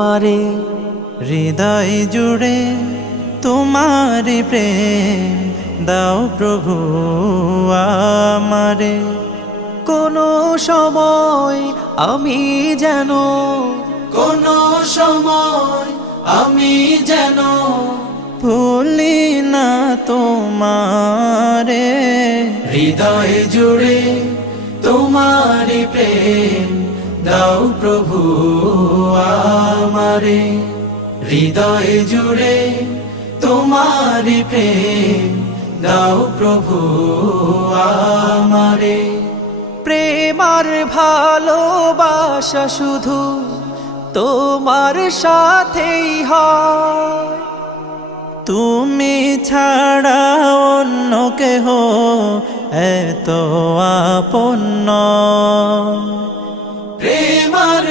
তোমারে, হৃদয় জুড়ে তোমার প্রেম দাও প্রভু আমারে। কোনো সময় আমি যেন, কোনো সময় আমি যেন ভুলি না তোমারে। হৃদয় জুড়ে তোমার প্রেম দাও প্রভু আমারে। হৃদয় জুড়ে তোমার প্রেম দাও প্রভু আমারে। প্রেম আর ভালোবাসা শুধু তোমার সাথেই হয়। তুমি ছাড়া অন্য কেহ এত আপন নয়। প্রেম আর